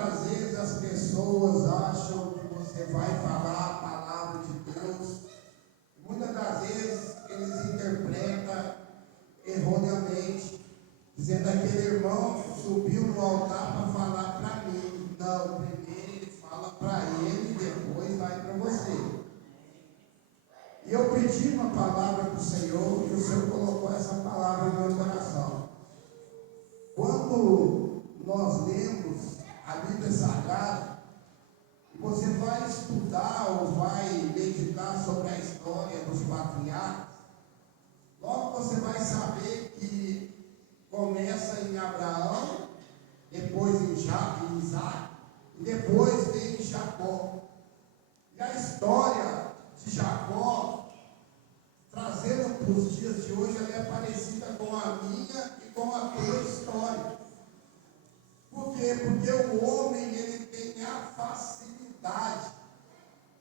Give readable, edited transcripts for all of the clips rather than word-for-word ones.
das vezes as pessoas acham que você vai falar a palavra de Deus. Muitas das vezes eles interpretam erroneamente, dizendo que aquele irmão subiu no altar para falar para mim. Não, primeiro ele fala para ele e depois vai para você. E eu pedi uma palavra para o Senhor e o Senhor colocou essa palavra no meu coração. Quando nós lemos a Bíblia Sagrada, você vai estudar ou vai meditar sobre a história dos patriarcas, logo você vai saber que começa em Abraão, depois em Isaac e depois vem Jacó. E a história de Jacó, trazendo para os dias de hoje, ela é parecida com a minha e com a tua história. Por quê? Porque o homem ele tem a facilidade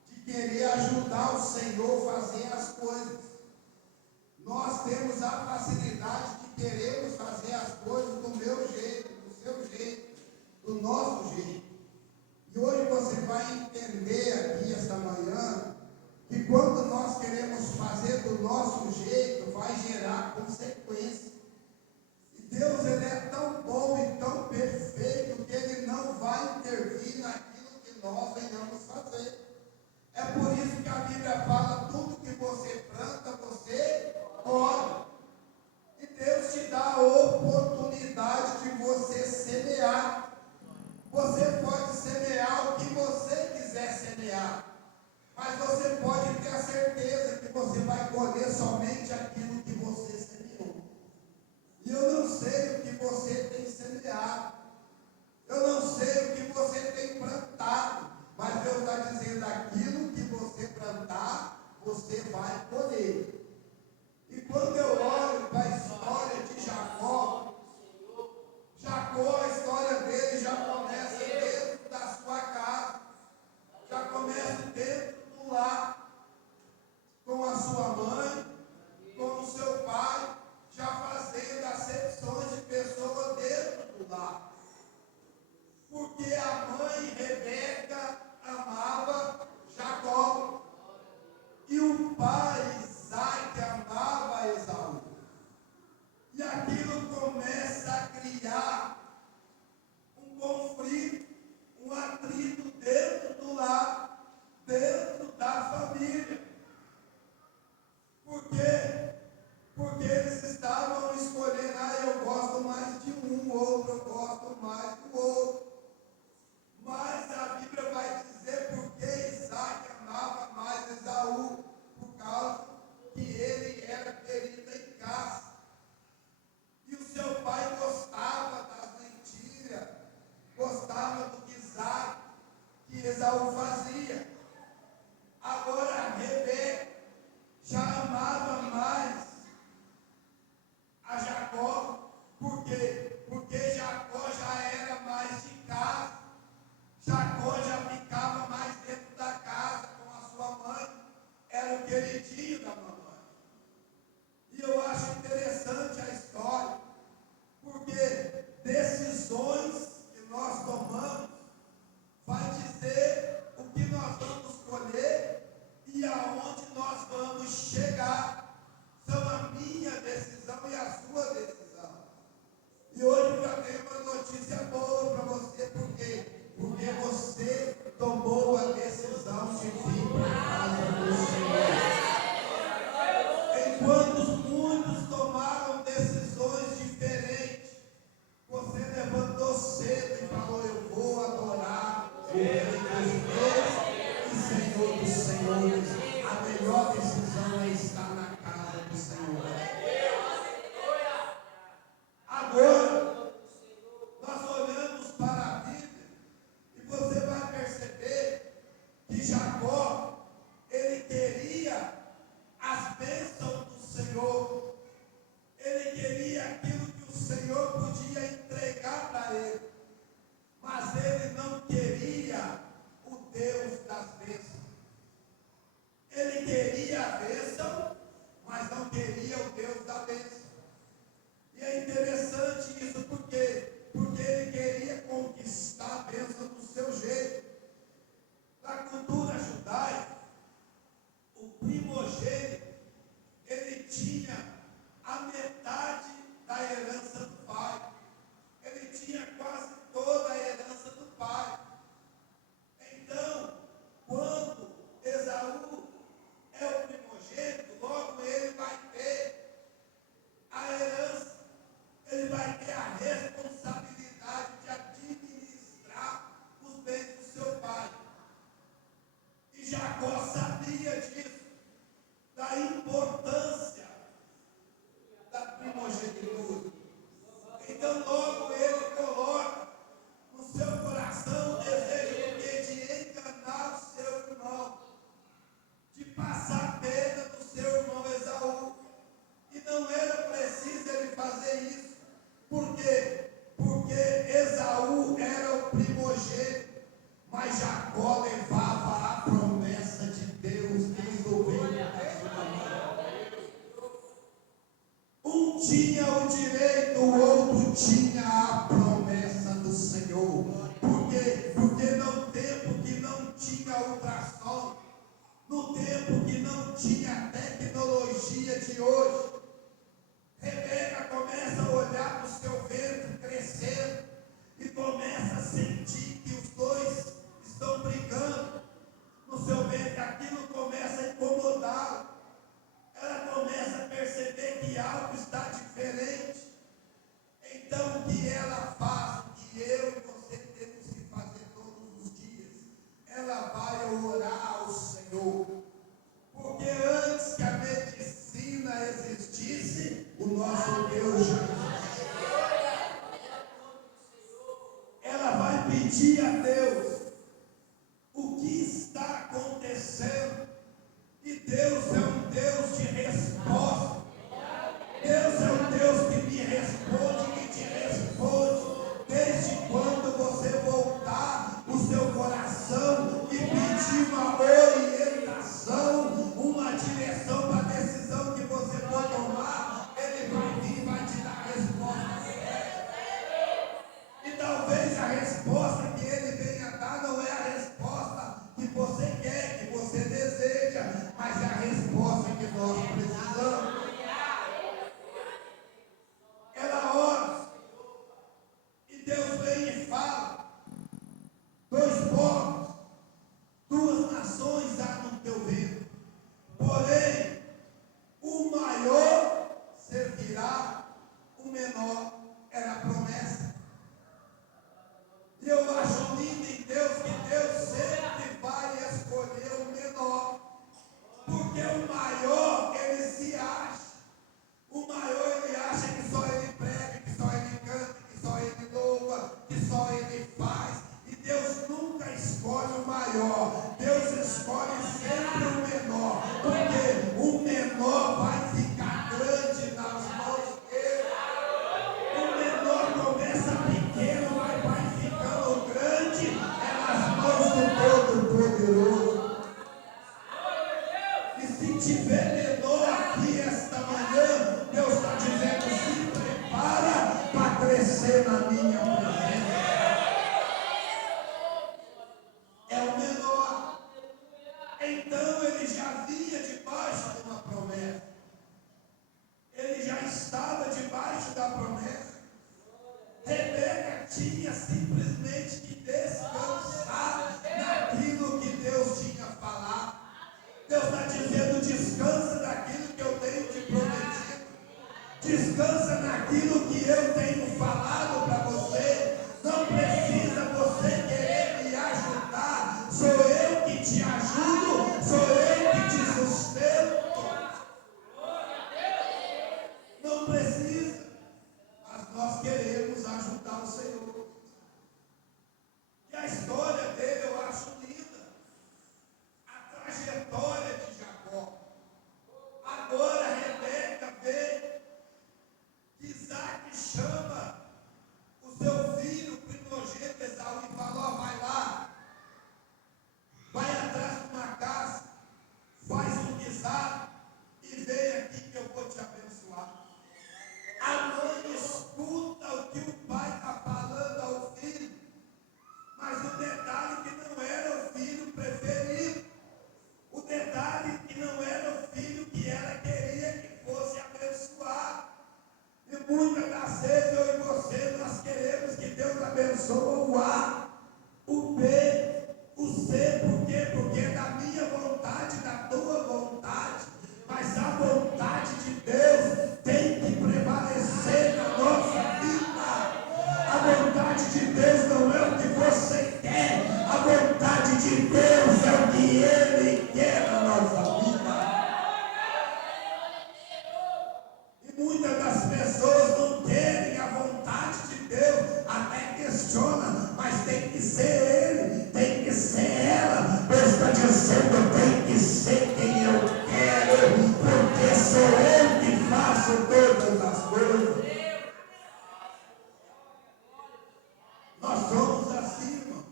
de querer ajudar o Senhor a fazer as coisas. Nós temos a facilidade de querermos fazer as coisas do meu jeito, do seu jeito, do nosso jeito. E hoje você vai entender aqui esta manhã que quando nós queremos fazer do nosso jeito, vai gerar consequências. E Deus ele é tão bom e tão perfeito que ele não vai intervir naquilo que nós venhamos fazer. É por isso que a Bíblia fala: tudo que você planta, você colhe. E Deus te dá a oportunidade de você semear. Você pode semear o que você quiser semear, mas você pode ter a certeza que você vai colher somente aquilo que você semeou. E eu não sei o que você tem semeado, eu não sei o que você tem plantado, mas Deus está dizendo: aquilo que você plantar, você vai colher. E quando eu olho para a história de Jacó, a história dele já começa dentro da sua casa, já começa dentro do lar, com a sua mãe, com o seu pai, já fazendo acepções de pessoas dentro do lar. Porque a mãe Rebeca amava Jacó e o pai Isaac amava Esaú. E aquilo começa a criar um conflito, um atrito dentro do lar, dentro da família. Por quê? Porque eles estavam escolhendo: eu gosto mais de um, outro eu gosto mais do outro. Mas a Bíblia vai dizer por que Isaac amava mais Esaú: por causa que ele era querido em casa. E o seu pai gostava das mentiras, gostava do que Esaú fazia. Agora Rebeca já amava mais a Jacó. Por quê? Porque Jacó já era mais de pedir a Deus o que está acontecendo. E Deus é um Deus de resposta. Deus é um Deus que me responde, que te responde, desde quando você voltar o seu coração e pedir uma orientação, uma direção para a decisão que você for tomar, Ele vai vir e vai te dar a resposta certa. E talvez a resposta que Ele venha dar não é a resposta que você quer, que você deseja, mas é a resposta que nós precisamos. Era hora, e Deus vem e fala: dois povos, duas nações há no teu ventre, porém o maior servirá o menor. Era a promessa. E eu acho lindo em Deus que Deus sempre vai escolher o menor, porque o maior ele se acha. O maior ele acha que só ele prega, que só ele canta, que só ele louva, que só ele faz. E Deus nunca escolhe o maior. Deus escolhe sempre o menor. Porque o menor vai ficar grande nas mãos dele. O menor começa pequeno, mas vai ficando grande nas mãos do Todo-Poderoso. E se tiver menor aqui esta manhã, Deus está dizendo: se prepara para crescer na minha presença. É o menor. Então ele já vinha debaixo de uma promessa. Ele já estava debaixo da promessa. Rebeca tinha simplesmente que descansar naquilo que Deus tinha falado. Deus está dizendo: descansa daquilo que eu tenho te prometido. Descansa naquilo que eu tenho falado para você. Não precisa você querer me ajudar. Sou eu que te ajudo. Sou eu que te sustento. Não precisa. Mas nós queremos ajudar o Senhor. E a história dele eu acho linda. A trajetória de Jacó. Agora Rebeca vê que Isaac chama o seu filho primogênito Esaú e fala: ó, vai lá, vai atrás de uma casa, faz um guisado e vem aqui que eu vou te abençoar. A mãe escuta o que o pai está falando ao filho, mas o detalhe que não era o filho preferido. O detalhe que não era o filho que ela queria que fosse abençoado. E muitas das vezes eu e você, nós queremos que Deus abençoe o A, o B, o C. Por quê? Porque é da minha vontade, da tua vontade. Mas a vontade de Deus tem que prevalecer na nossa vida. A vontade de Deus não é o que você quer. A vontade de Deus é o que Ele quer na nossa vida. E muitas das pessoas não querem a vontade de Deus, até questiona, mas tem que ser Ele, tem que ser ela. Deus está dizendo: tem que ser quem eu quero, porque sou eu que faço todas as coisas. Nós somos assim, irmão.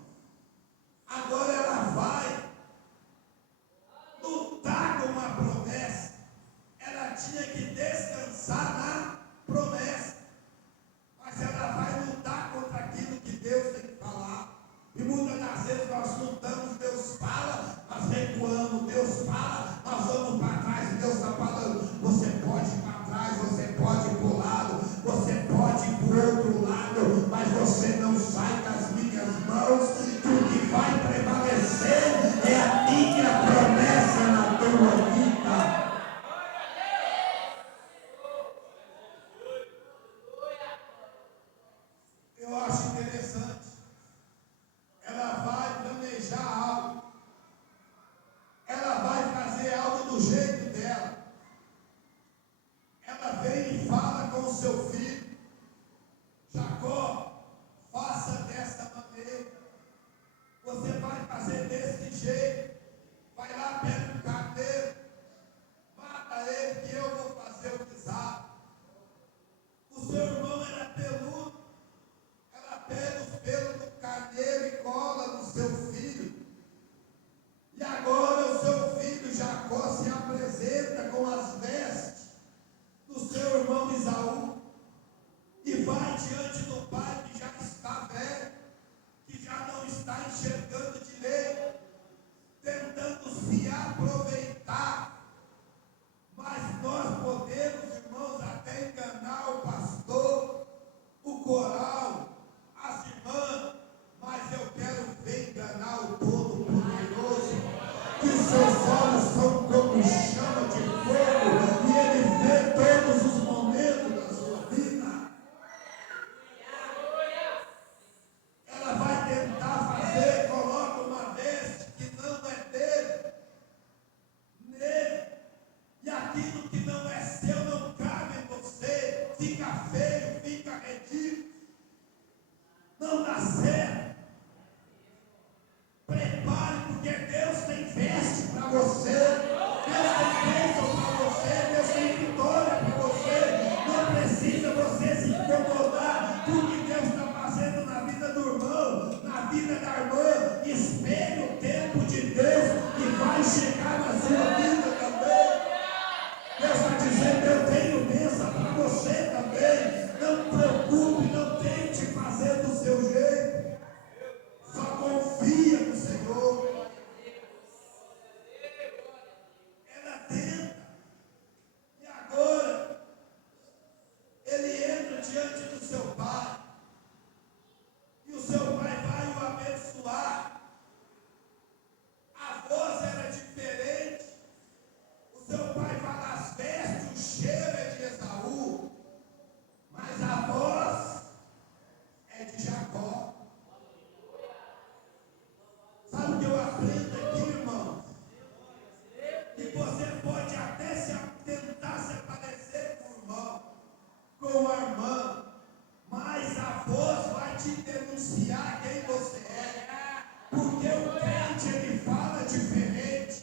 Agora ela vai lutar com uma promessa. Ela tinha que descansar na promessa. Mas ela vai lutar contra aquilo que Deus tem que falar. E muitas das vezes nós lutamos, Deus fala, nós recuamos. Deus fala, fazendo. Prepare, porque Deus tem veste para você, Deus tem bênção para você, Deus tem vitória para você. Não precisa você se incomodar com o que Deus está fazendo na vida do irmão, na vida da irmã. Espere o tempo de Deus que vai chegar na sua vida também. Deus está dizendo: eu tenho bênção para você também. Não preocupe, não tente fazer do seu jeito. Só confia no Senhor. Ela tenta. E agora, ele entra diante do seu pai. E o seu pai vai o abençoar. A voz era diferente. O seu pai fala: as vestes, o cheiro é de Esaú. Mas a voz é de Jacó. Sabe o que eu aprendo aqui, irmãos? Que você pode até tentar se parecer com o irmão, com a irmã, mas a voz vai te denunciar quem você é. Porque o crente, ele fala diferente.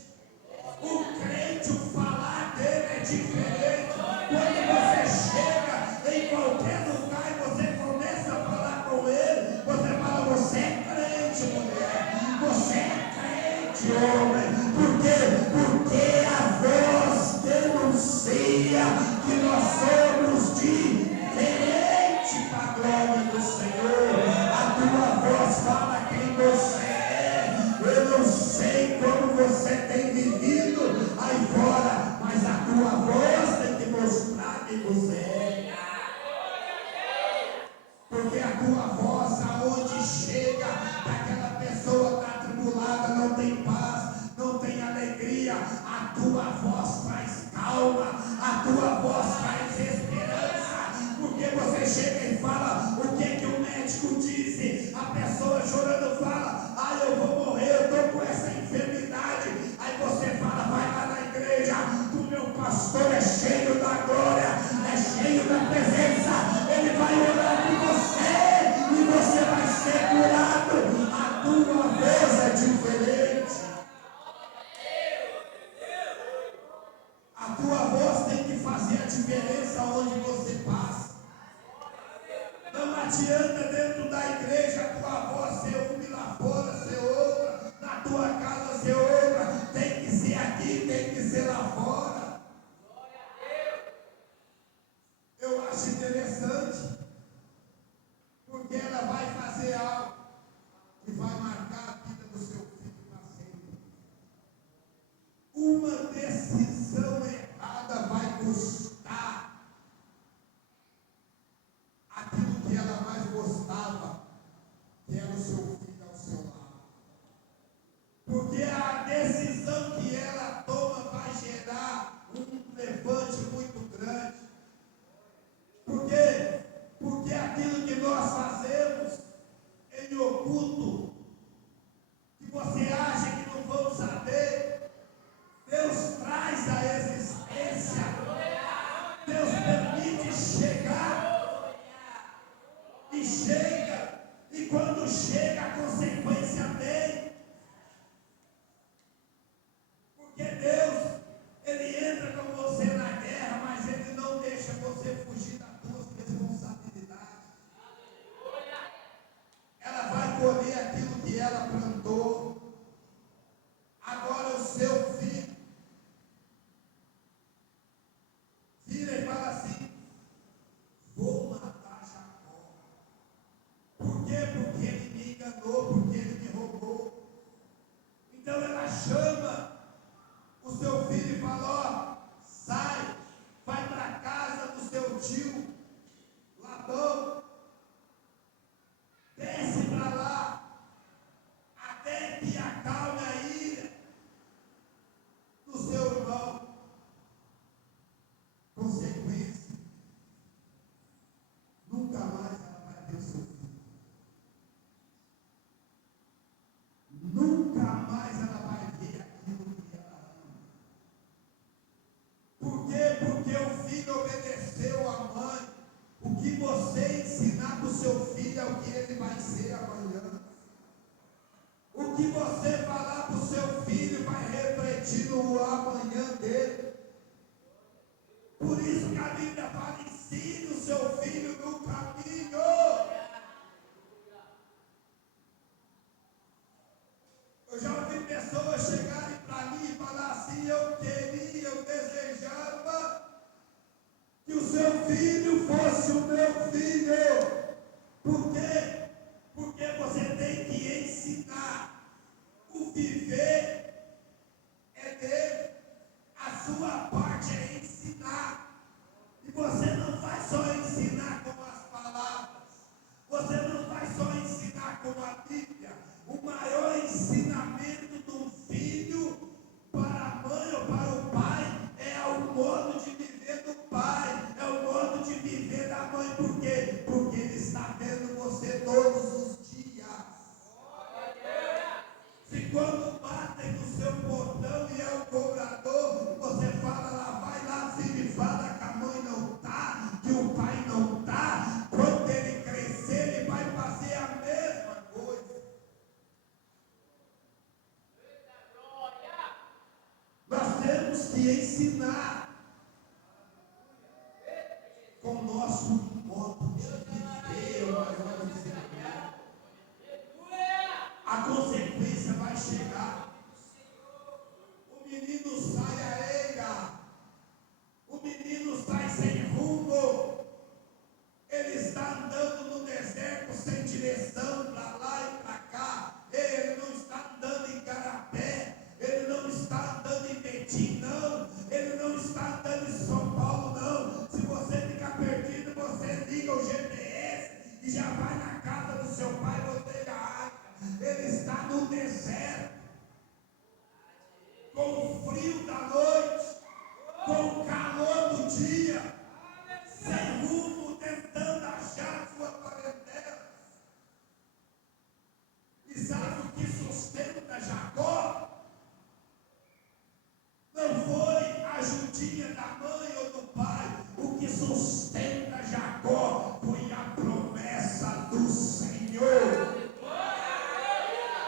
O crente, o falar dele é diferente. Quando você chega em qualquer lugar e você começa a falar com ele, você fala: você é crente, mulher. Você é crente, homem. Por quê? Porque a voz denuncia que nós somos diferentes para a glória do Senhor. A tua voz fala quem você é. filho é o que ele vai ser amanhã. O que você falar para o seu filho vai refletir no amanhã dele. Por isso que a Bíblia fala: ensine o seu filho no caminho. Eu já ouvi pessoas chegarem para mim e falar assim: eu queria, eu desejava que o seu filho fosse o meu filho. Por quê? Porque você tem que ensinar. O viver é dele. A sua parte é ensinar. E você não vai só ensinar com as palavras. Você não vai só ensinar com a Bíblia. O maior ensinamento de um filho para a mãe ou para o pai é o modo de viver do pai, é o modo de viver da mãe. Por quê? Porque ele está vendo você todos os dias. Se quando batem no seu portão e é o cobrador, você fala lá: vai lá, filho, e fala que a mãe não está, que o pai não está. Quando ele crescer, ele vai fazer a mesma coisa. Nós temos que ensinar com o nosso modo de viver, o maior ensinamento. A consequência vai chegar. O menino sai à eira. O menino sai sem rumo. Ele está andando no deserto sem direção, para lá e para cá. Ele não está andando em Carapé. Ele não está andando em Betim, não. Ele não está andando em São Paulo, não. Se você ficar perdido, você liga o GPS e já vai na casa do seu pai, você já acha. Ele está no deserto, com o frio da noite, com o calor do dia, sem rumo, tentando achar sua parentela. E sabe o que sustenta Jacó? Não foi a ajudinha da mãe ou do pai. O que sustenta Jacó foi a promessa do Senhor.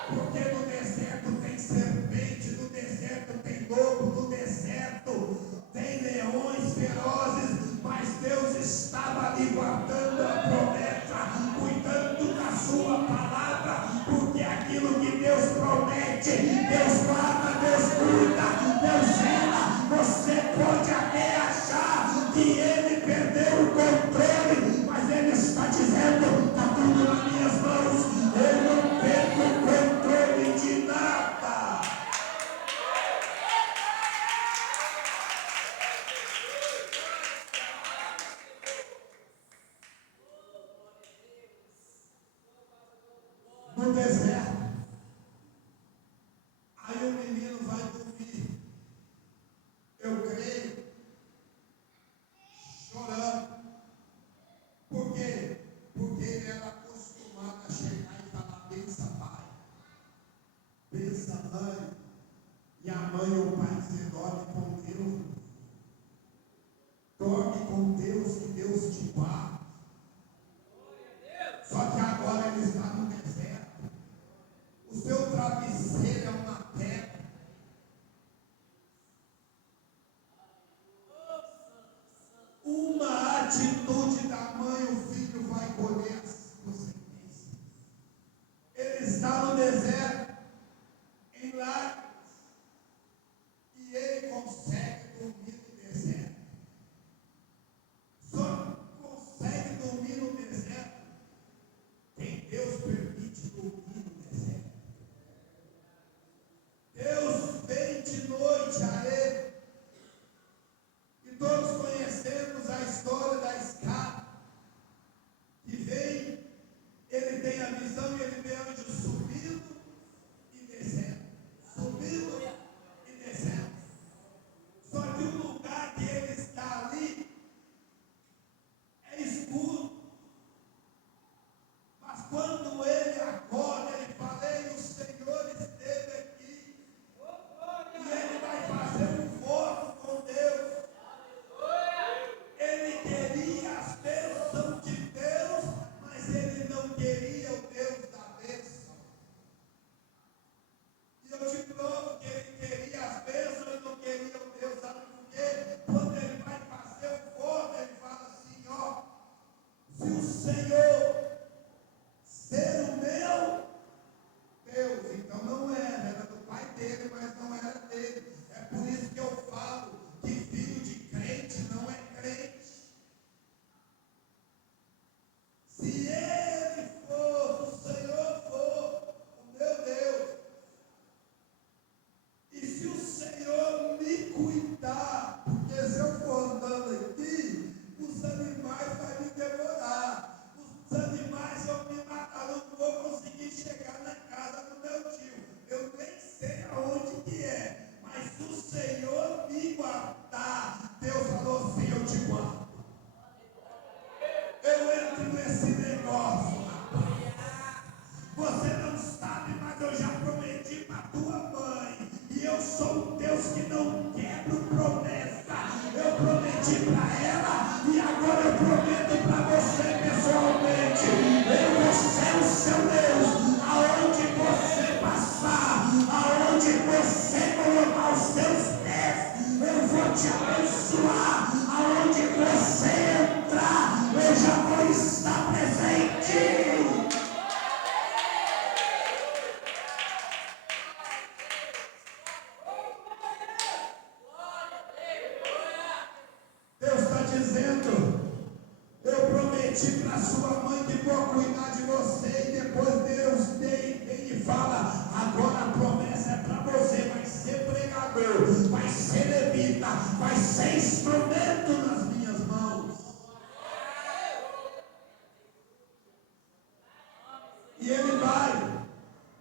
Porque no deserto tem serpente, no deserto tem lobo, no deserto tem leões ferozes, mas Deus estava ali guardando a promessa, cuidando da sua palavra, porque aquilo que Deus promete, Deus guarda, Deus cuida, Deus zela. Você pode até achar que Ele perdeu o controle, mas Ele está dizendo: está tudo nas minhas mãos, eu não perco o controle de nada. No deserto, aí o menino vai dormir, eu creio, chorando. Por quê? Porque ele era acostumado a chegar e falar: bença pai, bença mãe. E a mãe ou o pai dizer: dorme com Deus, dorme com Deus, que Deus te guarda. Só que agora ele está no deserto. O seu travesseiro é uma pedra. Uma atitude da mãe, o filho vai colher as consequências. Ele está no deserto, em lágrimas, e ele consegue dormir no deserto. Só consegue dormir no deserto quem Deus permite dormir no deserto. Deus vem de noite a ele. E todos conhecemos a história da escada, que vem, ele tem a visão e ele vê anjos subindo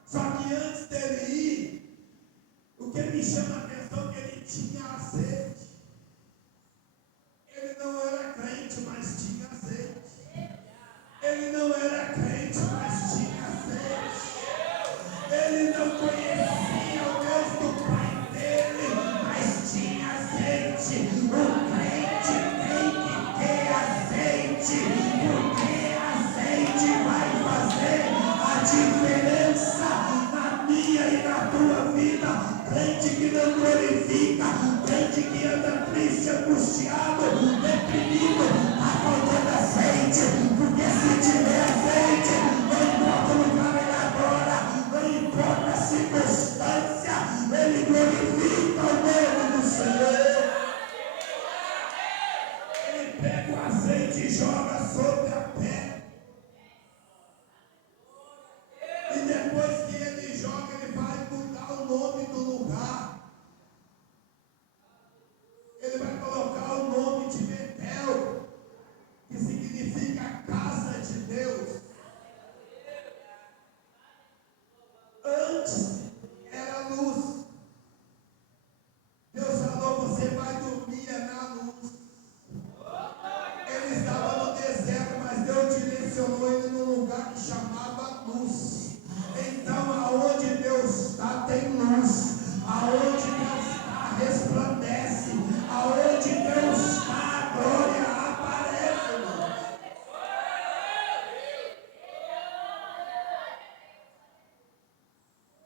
Só que antes dele ir, o que me chama a atenção é que ele tinha azeite. Ele não era crente, mas tinha azeite. Ele não era crente, mas tinha azeite. Ele não conhecia o Deus do pai dele, mas tinha azeite. O crente tem que ter azeite, porque azeite vai fazer a diferença na minha e na tua vida. Crente que não glorifica, crente que anda triste, angustiado, deprimido, está faltando azeite, porque se tiver azeite, não importa o lugar ele adora, não importa a circunstância, ele glorifica o nome do Senhor. Ele pega o azeite e joga sobre a pedra. E depois que ele joga, ele vai mudar o nome do lugar. Ele vai colocar o nome de Betel, que significa casa de Deus. Antes era luz. Deus falou, você vai dormir na luz. Ele estava no deserto, mas Deus direcionou ele num lugar que chamava luz. Então, aonde Deus está, tem luz. Aonde Deus está, resplandece. Aonde Deus está, a glória aparece, irmão.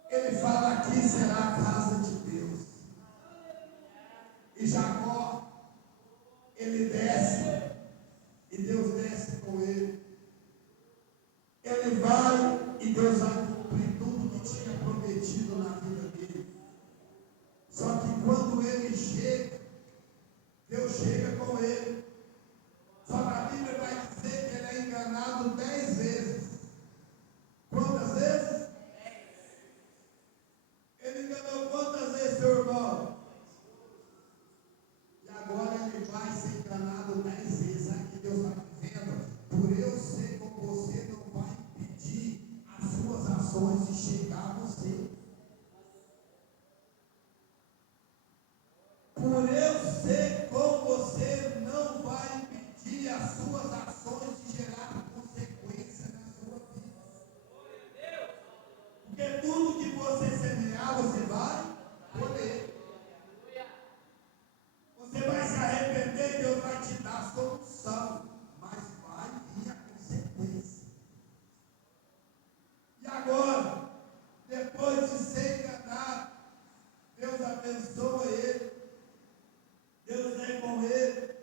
Ele fala aqui será a casa de Deus. E Jacó, ele desce. E Deus desce com ele. Ele vai e Deus vai cumprir tudo que tinha prometido na vida dele. Só que quando ele chega, Deus chega com ele. Só que a Bíblia vai dizer que ele é enganado 10 vezes. Quantas vezes? Ele enganou quantas vezes, seu irmão? E agora ele vai ser enganado 10 vezes. Aqui Deus está dizendo, por eu ser com você, não vai impedir as suas ações de chegar a você. Por eu ser com você, não vai impedir as suas ações de gerar consequência na sua vida. Porque tudo que você semear, você vai colher. Você vai se arrepender, Deus vai te dar a solução, mas vai vir a consequência. E agora, depois de ser enganado, Deus abençoa ele. Deus vem com ele.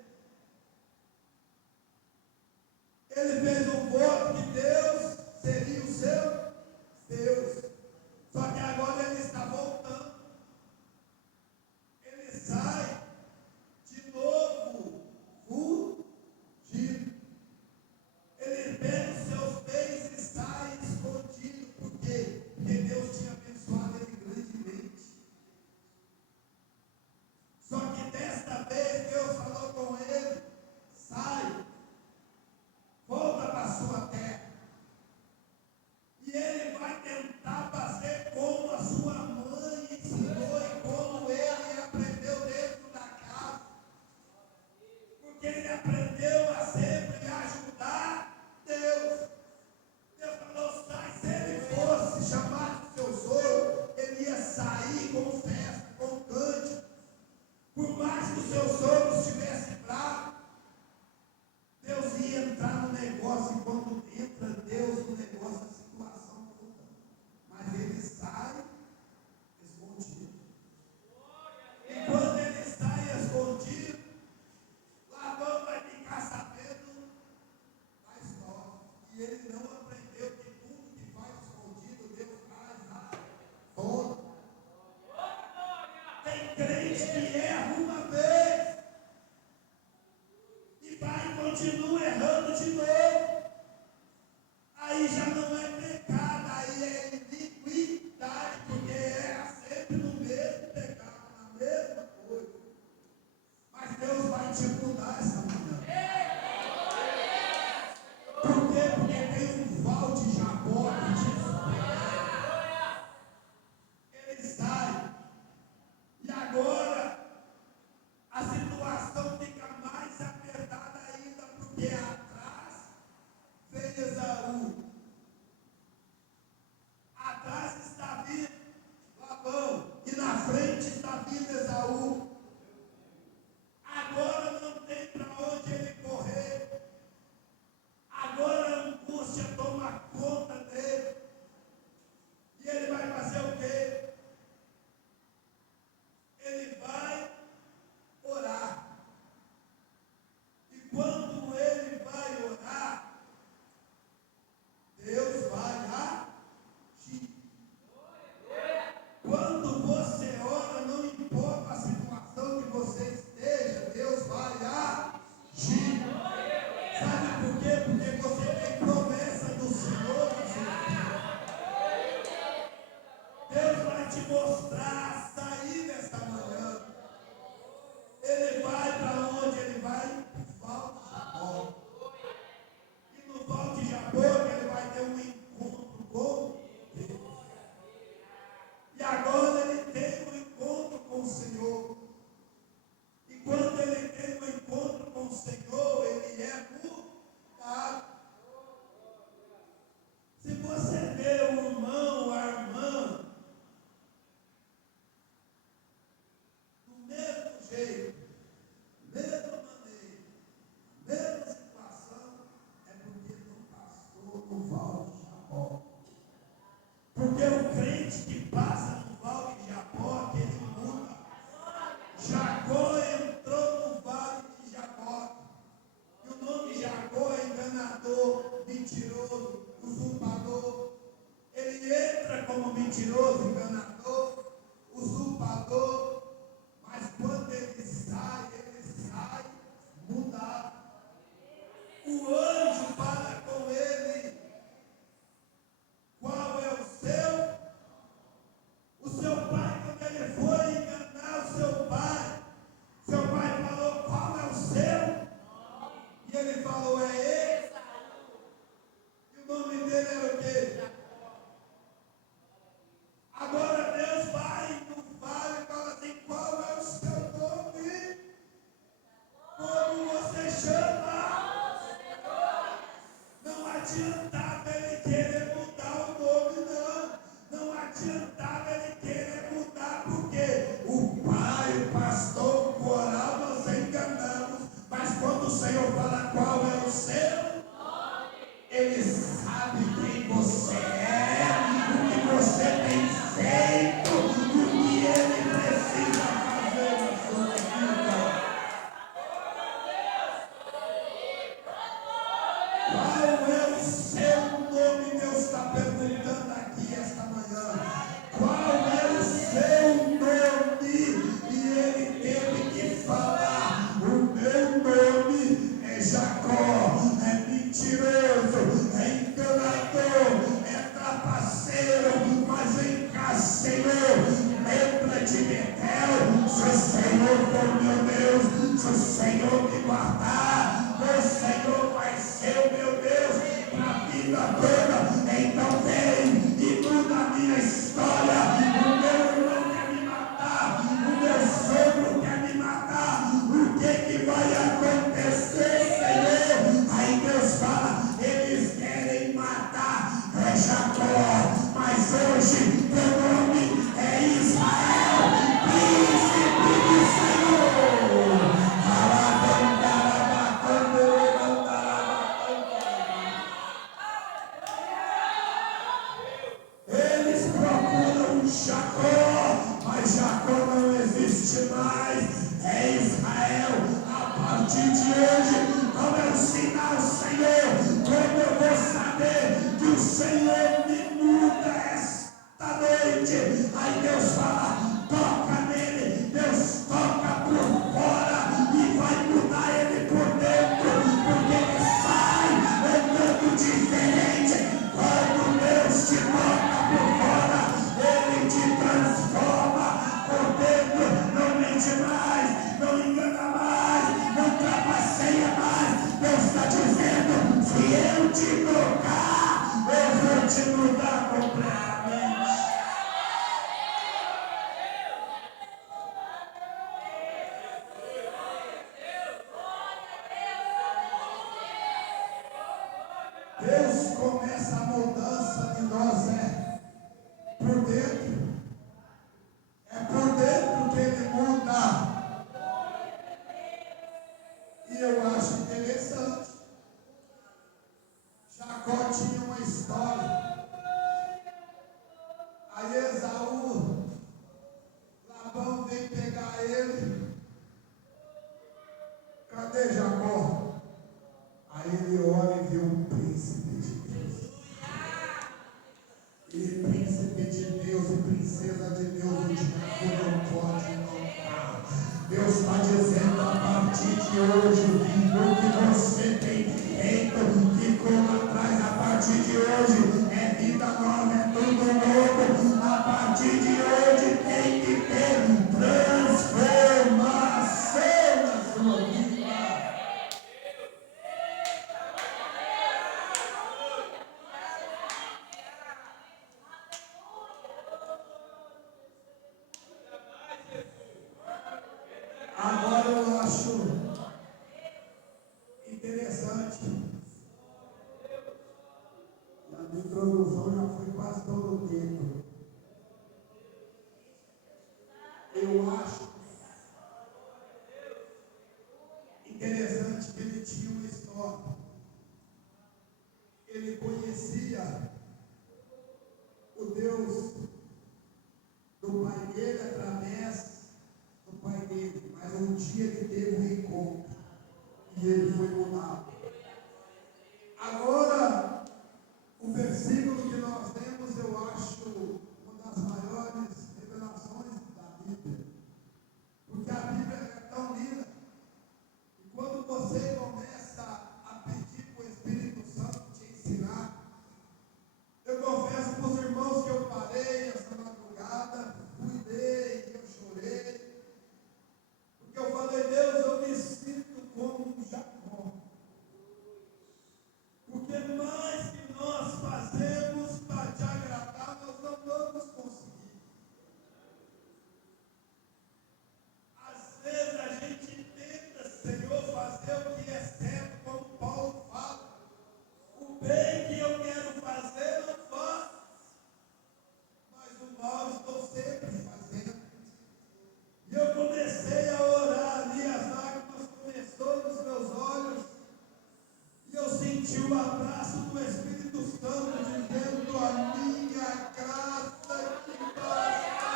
Ele fez um voto que Deus seria o seu Deus. Só que agora ele está voltando. Ele sai de novo fugido. Ele pega os seus bens e sai escondido. Por quê? Porque Deus tinha abençoado ele grandemente. Só que desta vez Deus falou com ele, sai, volta para a sua terra. E ele vai tentar fazer como a sua mãe ensinou e como ele aprendeu dentro da casa. Porque ele aprendeu a sempre ajudar Deus. Deus falou, sai. Se ele fosse chamar do seu sogro, ele ia sair com festa, com cântico. Por mais que o seu sogro estivesse bravo, Deus ia entrar no negócio. E quando entra Deus no negócio, a situação muda. Mas ele sai escondido. E quando ele sai escondido, Labão vai ficar sabendo da história. E ele não aprendeu que tudo que faz escondido, Deus faz na fora. Tem crente que erra uma vez e vai e continua errando de novo. Aí já não é pecado, aí é iniquidade, porque erra sempre no mesmo pecado, na mesma coisa. Mas Deus vai te mudar essa manhã. Por quê? Porque tem um val de Jabó que te espera. Esaú. Agora não tem para onde ele correr. Agora a angústia toma conta dele. E ele vai fazer o quê? Ele vai orar. E quando ele vai orar, Deus vai agir. Quando você ora, não importa a situação que você esteja, Deus vai agir. Sabe por quê? Porque você tem promessa do Senhor na sua vida. Deus vai te mostrar a sair dessa manhã. Ele vai para onde? Ele vai para o Val de Jabó. E no Val de Jabó ele vai ter um encontro com Deus. E agora ele tem um encontro com o Senhor. E quando ele tem um encontro com o Senhor, ele é mudado. Se você vê o irmão ou a irmã do mesmo jeito, mesma maneira, mesma situação, é porque não passou no Val de Jabó. Porque o crente que passa no Val de Jabó, ele muda. Jacó entrou no Vale de Jabó. E o nome Jacó é enganador, mentiroso, usurpador. Ele entra como mentiroso, enganador, usurpador. Mas quando ele sai mudado. O anjo fala com ele. Qual é o seu? O seu pai, quando ele foi enganar o seu pai falou, qual é o seu? E ele falou, é esse. E o nome dele era o quê? Agora Deus vai no vale e fala assim, qual é o seu nome? Como você chama? Não adiantava ele querer mudar o nome, não. Não adiantava ele querer mudar, porque o pai, o pastor, o coral, nós enganamos. Mas quando o Senhor fala qual é o seu, ele sabe quem você é, o que você tem feito, o que ele precisa fazer na sua vida. Qual é o seu nome? Deus está perguntando aqui esta manhã. Qual é o seu nome? E ele teve que falar: o meu nome é Jacó, é mentiroso, é enganador, é trapaceiro, mas vem cá, Senhor, lembra de Betel. Se o Senhor for meu Deus, se o Senhor me guardar, o Senhor vai ser o meu Deus para a vida toda. Então vem e muda a minha história. O meu irmão quer me matar, o meu sogro quer me matar. O que vai acontecer, Senhor? Aí Deus fala, eles querem matar Jacó, mas hoje teu nome é Israel, príncipe do Senhor. Eles procuram Jacó, mas Jacó não existe mais. É Israel. A partir de hoje, qual é o sinal, Senhor? Como eu vou saber que o Senhor me muda esta noite? Aí Deus fala, toca nele. Deus toca por fora e vai mudar ele por dentro, porque ele sai andando diferente. Quando Deus te toca por fora, ele te transforma por dentro. Não mente mais, não engana mais, não trapaceia mais. Deus está dizendo, se eu te tocar, eu vou te mudar completamente. Deus começa a mudança de nós, por dentro. É por dentro que ele muda. Aí Esaú, Labão vem pegar ele. Cadê Jacó? Aí ele olha e vê um príncipe de Deus. E príncipe de Deus e princesa de Deus, o diabo não pode tocar. Deus está dizendo a partir de hoje, o que você tem feito, ficou lá atrás, a partir de hoje, é vida nova, é tudo novo. A partir de hoje tem que ter transformação na sua vida. Agora eu acho interessante. A minha introdução já foi quase todo o tempo. Eu acho interessante que ele tinha uma história. Ele conhecia o Deus do pai dele através do pai dele. Mas um dia ele teve um encontro e ele foi mudado. Agora, o versículo que nós temos, eu acho uma das maiores revelações da Bíblia. Porque a Bíblia é tão linda. E quando você começa a pedir para o Espírito Santo te ensinar, eu confesso para os irmãos que eu parei essa madrugada, cuidei, eu chorei. Porque eu falei, Deus, eu me sinto como um Jacó. Porque mais que nós fazemos para te agradar, nós não vamos conseguir. Às vezes a gente tenta, Senhor, fazer o que é certo, como Paulo fala. O bem que eu quero fazer, não faço. Mas o mal estou sempre fazendo. E eu comecei a orar ali, as lágrimas começaram nos meus olhos. E eu senti o abraço do Espírito Santo dizendo: a minha graça te basta.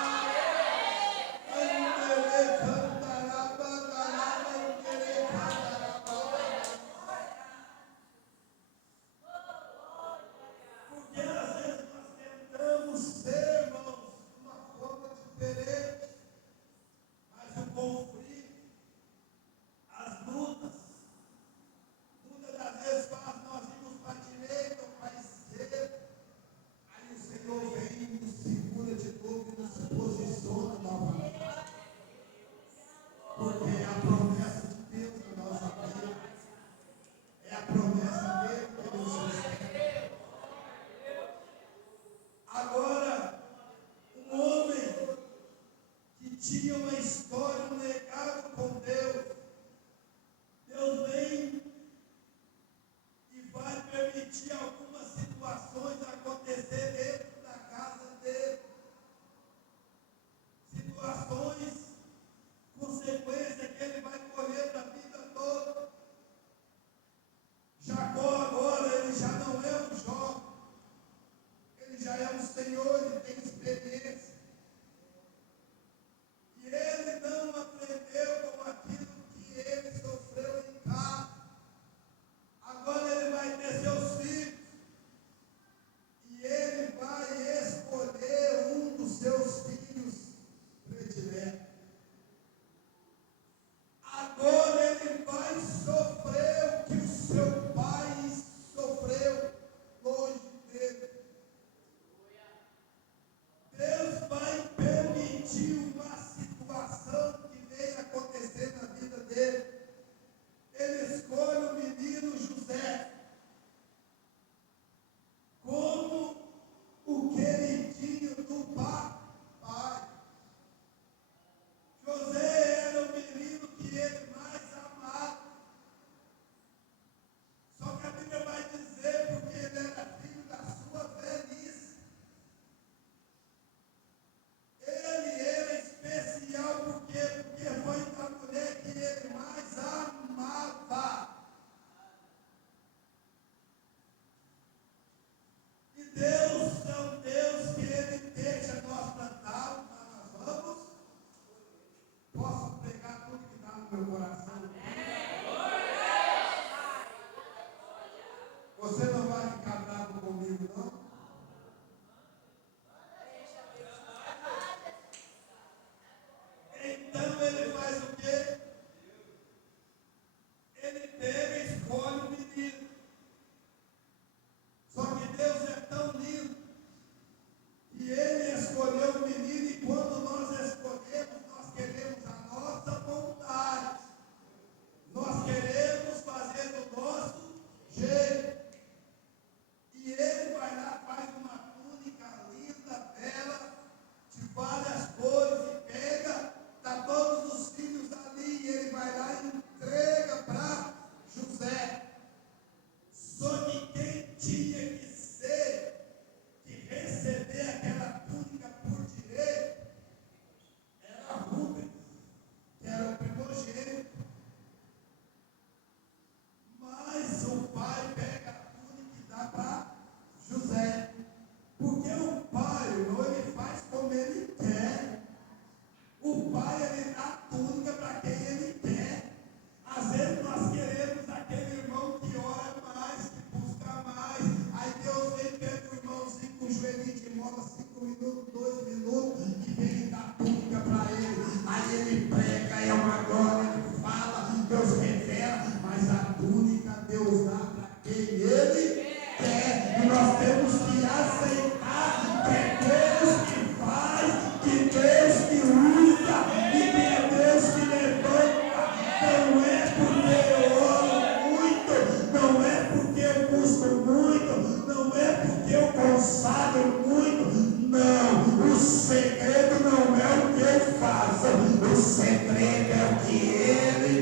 Porque às vezes nós tentamos ser, irmãos, de uma forma diferente, mas o conflito, as lutas, muitas das vezes faz nós irmos para a direita ou para a esquerda. Aí o Senhor vem e nos segura de novo e nos posiciona novamente. Porque é a promessa de Deus na nossa vida. É a promessa dele que nos sustenta. Agora, um homem que tinha uma história, um legado com Deus, Deus vem e vai permitir algumas situações acontecer dentro da casa dele. Situações, consequências que ele vai colher da vida toda. Jacó agora, ele já não é um jovem. Ele já é um senhor, ele tem experiência. E ele não E quando nós escolhemos, nós queremos a nossa vontade. Nós queremos fazer do nosso jeito. E ele vai lá, faz uma túnica linda, bela, de várias cores, e pega, está todos os filhos ali, e ele vai lá e entrega para José. Só que quem tinha que receber aquela túnica por direito era Rubens, que era o primogênito. Mas o pai pega a túnica e dá para José. Porque o pai, irmão, ele faz como ele quer. O pai, ele dá a túnica para quem ele quer. Às vezes nós queremos aquele irmão que ora mais, que busca mais. Aí Deus vem, pega o irmãozinho com o joelhinho de mola, 5 minutos, 2 minutos, e vem e dá túnica para ele. Aí ele prega, é uma glória, ele fala, Deus revela, mas a túnica Deus dá para quem ele quer. E nós temos que aceitar que é Deus que faz, que Deus que usa, e que é Deus que levanta. Não é porque eu oro muito, não é porque eu busco muito, não é porque eu consagro muito. Não, o segredo não é o que eu faço, o segredo é o que ele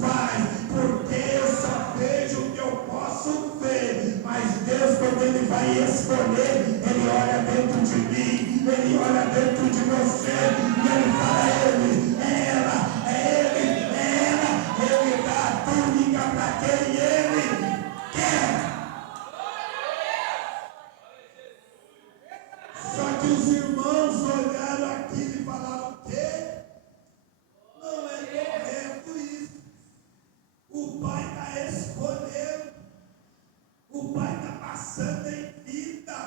faz, porque eu só vejo o que eu posso ver. Mas Deus, quando ele vai escolher, ele olha dentro de mim, ele olha dentro de você, e ele fala: ele, é ela, é ele, é ela. Ele dá a túnica para quem ele quer. Só que os irmãos olharam aquilo e falaram: o quê? Não é correto isso. O pai está escolhendo, o pai está passando em vida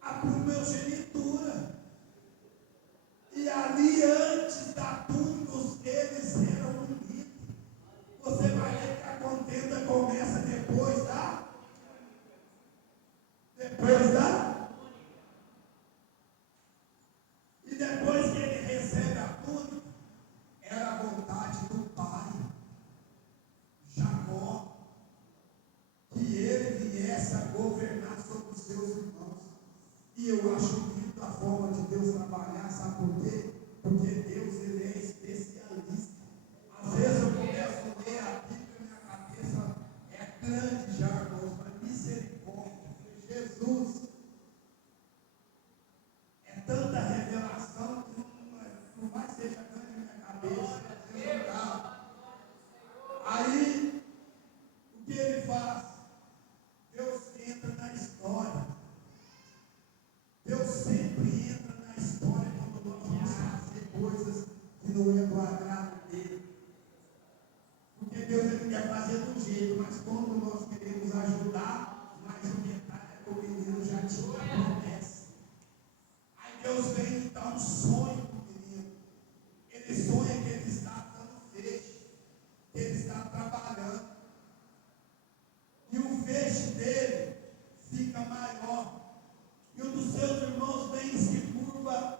a primogenitura. E ali, antes da túnica, eles eram unidos. Você vai ver que a contenda começa depois da? E depois que ele recebe a túnica, era a vontade do pai, Jacó, que ele viesse a governar sobre os seus irmãos. E eu acho lindo a forma de Deus trabalhar, sabe por quê? Porque Deus, ele é especialista. Às vezes eu começo a ler a Bíblia e minha cabeça é grande já, irmãos, mas misericórdia, Jesus, é tanta revelação que não vai ser grande na minha cabeça, não dá. Aí, o que ele faz? Deus entra na história. Deus sempre entra na história quando nós vamos fazer coisas que não é do agrado dele. Porque Deus, ele quer fazer do jeito, mas quando nós queremos ajudar, mais um detalhe é que o menino já tinha a promessa. Aí Deus vem e dá um sonho para o menino. Ele sonha que ele está dando feixe, que ele está trabalhando. E o feixe dele fica maior. E um dos seus irmãos vem e se curva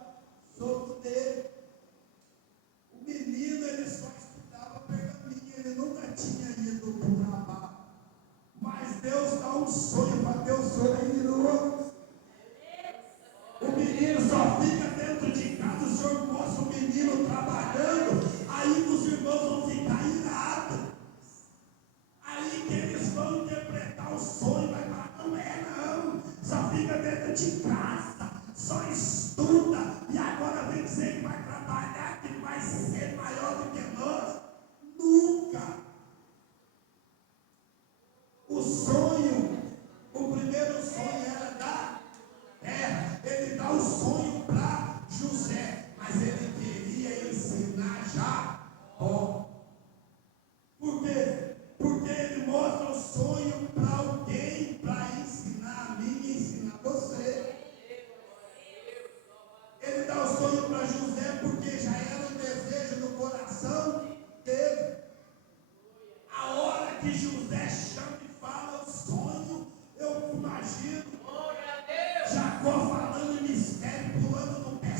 sobre o dele. O menino, ele só estudava pergaminho, ele nunca tinha ido para o trabalho. Mas Deus dá um sonho para Deus sonhar. O menino só fica dentro de casa, o senhor mostra o menino trabalhando, aí os irmãos vão ficar irados. Aí que eles vão interpretar o sonho, vai falar: não é não, só fica dentro de casa, só estuda, e agora vem dizer que vai trabalhar, que vai ser maior do que nós. Nunca. O sonho, o primeiro sonho era da terra. Ele dá o sonho para José, mas ele queria ensinar Jacó. Por quê? Porque ele mostra o sonho para alguém, para ensinar a mim e ensinar você. Ele dá o sonho para José porque já era o desejo do coração dele. A hora que José chama e fala o sonho, eu imagino Jacó falando em mistério, pulando no pé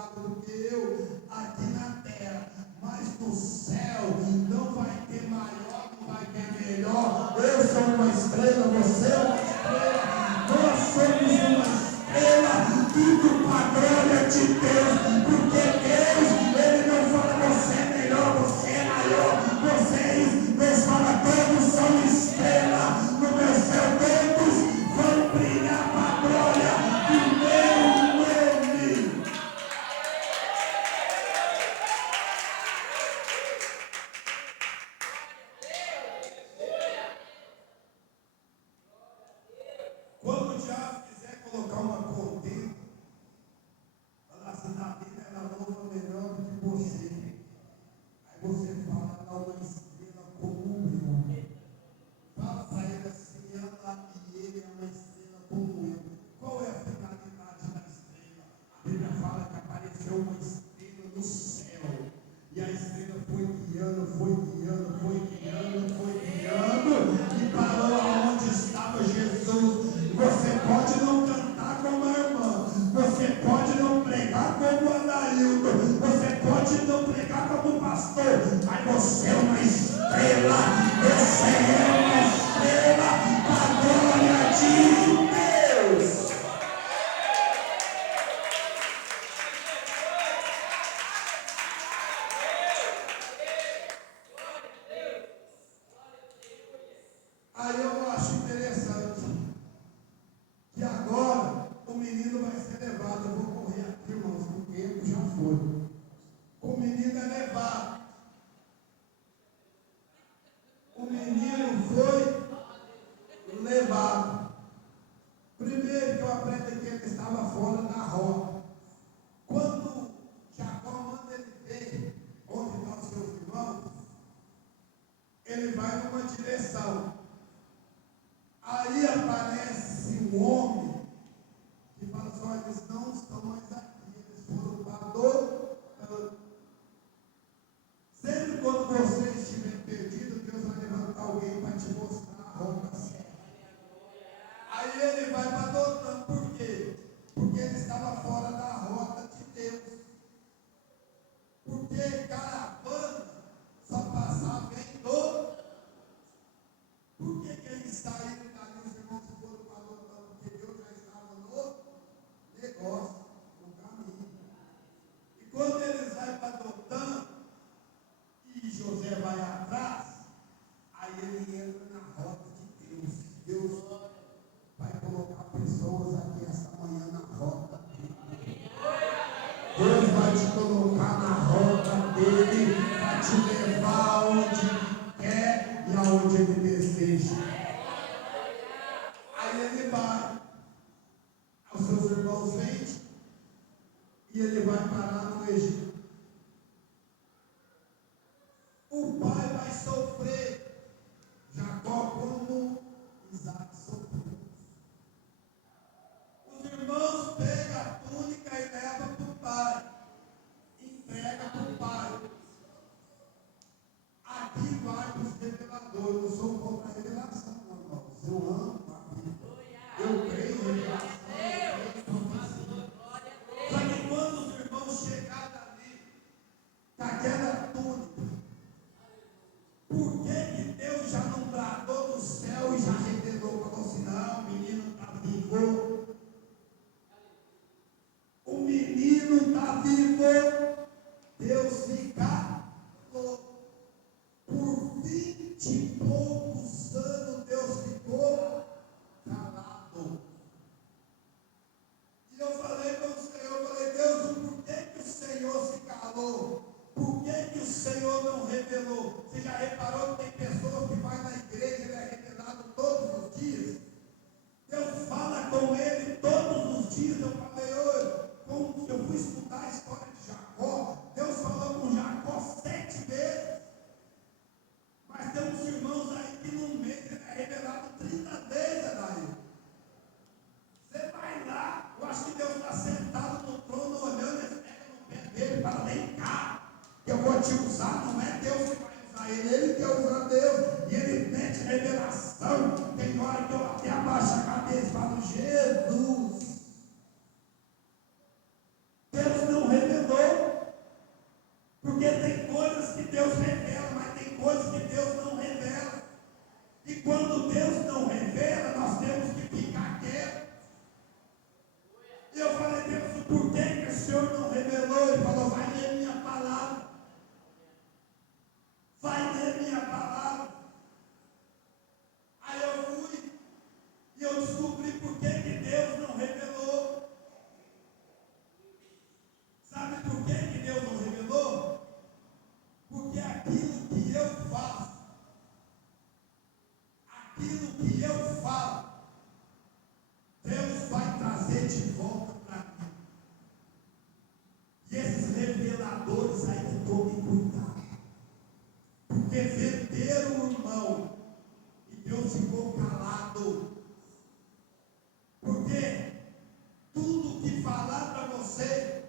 lado do que eu aqui na terra, mas no céu não vai ter maior, não vai ter melhor. Eu sou uma estrela, você é uma estrela, nós somos uma estrela, tudo para a glória de Deus, porque Deus, Ele não fala você é melhor, você é maior, vocês, Deus fala todos são estrela, no meu céu todos vão brilhar para a glória do meu nome. Quando o diabo quiser colocar uma contenda, falar assim, Davi era louva melhor do que você. Aí você fala, dá uma estrela como eu. Fala para ele assim, ela e ele é uma estrela como eu. Qual é a finalidade da estrela? A Bíblia fala que apareceu uma estrela no céu. E a estrela foi guiando, foi guiando, foi guiando, foi guiando. E parou aonde estava Jesus. Você pode não cantar como a irmã. Você pode não pregar como o Anaildo. Você pode não pregar como o pastor. Mas você é uma estrela. Você é uma estrela para a glória de Deus. Aí eu acho interessante que agora o menino vai ser levado. Eu vou correr aqui, irmãos, que o tempo já foi. O menino é levado. O menino foi levado. Primeiro que eu aprendo que ele estava fora da rota. Quando Jacó manda ele ver onde estão os seus irmãos, ele vai numa direção. Aí aparece um homem que fala assim, olha, eles não estão mais aqui, eles foram para Dotã. Sempre quando você estiver perdido, Deus vai levantar alguém para te mostrar a rota certa. Aí ele vai para Dotã, por quê? Porque ele estava fora da rota de Deus. Porque caravana só passava em Dotã. Por que ele está indo dali, os irmãos foram para Dotã? Porque Deus já estava no negócio, no caminho. E quando eles vão para Dotã, e José vai atrás, aí ele entra na rota de Deus. Deus vai colocar pessoas aqui esta manhã na rota dele. Deus vai te colocar na rota dele, para te levar aonde quer e aonde ele deseja. Aí ele vai, os seus irmãos vêm, e ele vai parar no Egito. O pai vai sofrer, Jacó como Isaac sofreu. Os irmãos pegam a túnica e levam para o pai, entrega para o pai. Aqui vai para os reveladores. Eu sou contra a revelação, meu irmão. Eu amo a Bíblia. Eu creio em revelação, eu creio em profecia. Só que quando os irmãos chegaram ali, com aquela túnica, por que Deus já não bradou no céu e já revelou? Falou assim, não, o menino está vivo. O menino está vivo. Deus se calou. Por 20 e poucos anos Deus ficou calado. E eu falei com o Senhor, eu falei, Deus, por que o Senhor se calou? Por que o Senhor não revelou? Você já reparou que tem pessoas que vai na igreja e ele é revelado todos os dias? Deus fala com ele todos os dias. Eu falei, eu fui estudar a história de Jacó. Deus falou com Jacó 7 vezes. Mas tem uns irmãos aí que no mês ele é revelado 30 vezes, Adair. Você vai lá, eu acho que Deus está sentado no trono, olhando, ele pega no pé dele e fala, vem cá, que eu vou te usar. Não é Deus que vai usar ele, ele quer usar Deus. E ele mete revelação. Tem hora que eu até abaixo a cabeça e falo, Jesus, Deus não revelou. temos que ficar quietos. E eu falei, Deus, por que o Senhor não revelou? Ele falou, vai ler minha palavra. Vai ler minha palavra. Aí eu fui e eu descobri por que Deus não revelou. Sabe por que Deus não revelou? Porque aquilo que eu faço, Deus vai trazer de volta para mim. E esses reveladores aí que tomem cuidado. Porque venderam o irmão e Deus ficou calado. Porque tudo que falar para você,